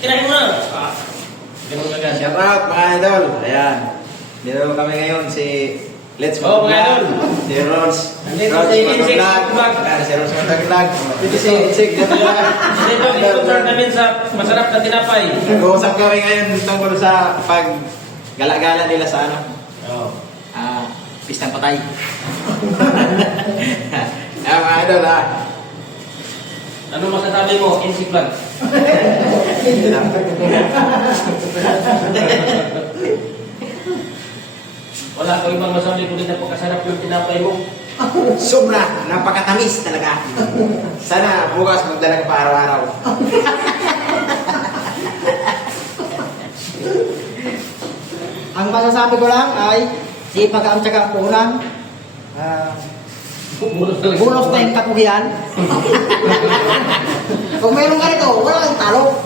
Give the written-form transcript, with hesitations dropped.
Kinain mo na. Ganun agad. Shout out mga idol. Ayan. Dito kami ngayon si Let's Oh, mga idol. Si Rons. Nandito si Insik Vlog. Si Rons Vlog. Dito si Insik. Dito i-concern namin sa masarap na tinapay. Nag-uusap kami ngayon tungkol sa pag-gala-gala nila sa ano. Oh. Pistang patay. Ayan mga idol ha. Ano masasabi mo, Insik Vlog? Wala ko ibang masabi kundi napakasarap yung tinapay mo. Sobra, napakatamis talaga. Sana bukas magdala ka pa araw-araw. Ang masasabi ko lang ay si pag-aam tsaka punan. Bulos na yung kapuhian. Kung meron ka nito, wala kang talo.